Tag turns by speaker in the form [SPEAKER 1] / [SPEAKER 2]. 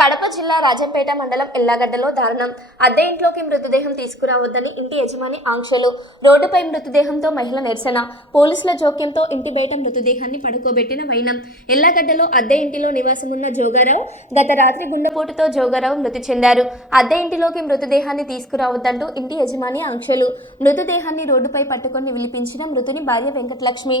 [SPEAKER 1] కడప జిల్లా రాజంపేట మండలం ఎల్లగడ్డలో దారుణం అద్దె ఇంట్లోకి మృతదేహం తీసుకురావద్దని ఇంటి యజమాని ఆంక్షలు రోడ్డుపై మృతదేహంతో మహిళ నిరసన పోలీసుల జోక్యంతో ఇంటి బయట మృతదేహాన్ని పడుకోబెట్టిన వైనం ఎల్లగడ్డలో అద్దె ఇంటిలో నివాసమున్న జోగారావు గత రాత్రి గుండెపోటుతో జోగారావు మృతి చెందారు అద్దె ఇంటిలోకి మృతదేహాన్ని తీసుకురావద్దంటూ ఇంటి యజమాని ఆంక్షలు మృతదేహాన్ని రోడ్డుపై పట్టుకొని విలిపించిన మృతుని భార్య వెంకటలక్ష్మి